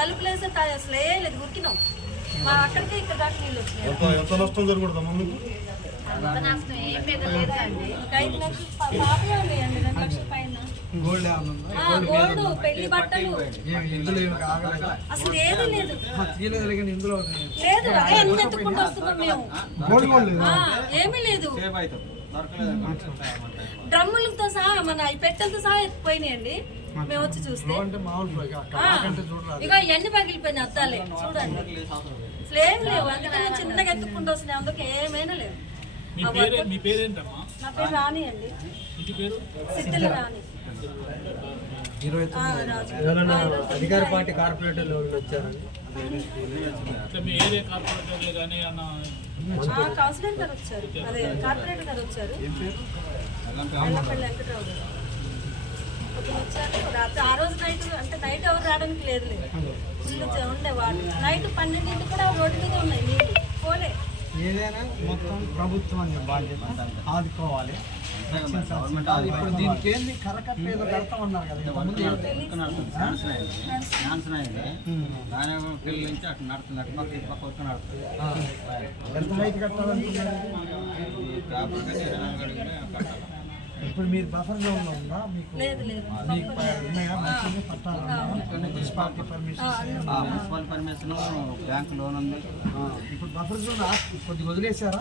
తలుపులేసే తా- అసలు ఏ లేదు ఉరికినాం. మా అక్కడికి ఇక్కడ దాకా నీళ్ళు వచ్చినాయి. ఎంత ఎంత నష్టం జరుగుతుందమ్మా మీకు గోల్డ్ పెళ్ళి బట్టలు. అసలు ఏది లేదు. లేదు అదే అన్ని ఎత్తుకుంటూ వస్తున్నాం మేము. గోల్డ్ గోల్డ్ లేదు? ఆ, ఏమీ లేదు. డ్రమ్ములతో సహా మన ఈ పెట్టెలతో సహా ఎత్తిపోయినాయండి మేము వచ్చి చూస్తే. ఇక ఇవన్నీ పగిలిపోయినాయి అద్దాలే చూడండి. ఏం లేవు అందుకని నేను చిన్నగా ఎత్తుకుంటూ వస్తున్నాయి అందుకే ఏమైనా లేవు. మీ పేరే మీ పేరేంటమ్మా? నా పేరు రాణి అండి. ఇంటి పేరు? సిద్ధుల రాణి. అధికార పార్టీ కార్పొరేటర్లు కౌన్సిలర్ గారు వచ్చారు. అదే కార్పొరేటర్ గారు వచ్చారు. వెంకట్రావు గారు. నైట్ అంటే నైట్ ఎవరు రావడానికి లేదు లేదు ఫుల్ ఉండే వాటర్ నైట్ పన్నెండింటి కూడా రోడ్డు మీద ఉన్నాయి నీళ్ళు పోలే. ఏదైనా మొత్తం ప్రభుత్వం అనే బాధ్యత ఆదుకోవాలి. ఇప్పుడు దీనికి ఏంది కరకట్ట ఏదో నుంచి అటు పక్క వచ్చి నడుతుంది ఎంత హైట్ కట్టాలనుకున్నారు? ఇప్పుడు మీరు బఫర్ జోన్లో ఉందా మీకు మీకు ఉన్నాయా? మంచిగా పట్టాలన్నా? మున్సిపాలిటీ పర్మిషన్ ఆ మున్సిపల్ పర్మిషన్ బ్యాంక్ లోన్ ఉంది. ఇప్పుడు బఫర్ జోన్ కొద్దిగా వదిలేశారా.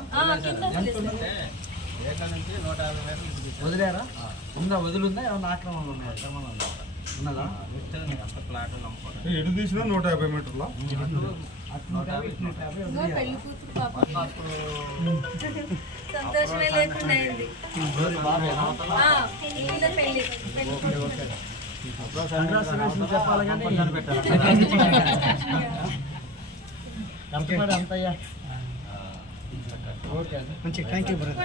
వదిలేరా? ఉందా? వదిలిందా? ఏమన్నా ఆక్రమణలు ఉన్నాయా? క్రమంలో. ఉన్నదా? ఎటు తీసినా నూట యాభై మీటర్ల? సంతోషమే లేకుండా ఓకే మంచి థ్యాంక్ యూ బ్రదర్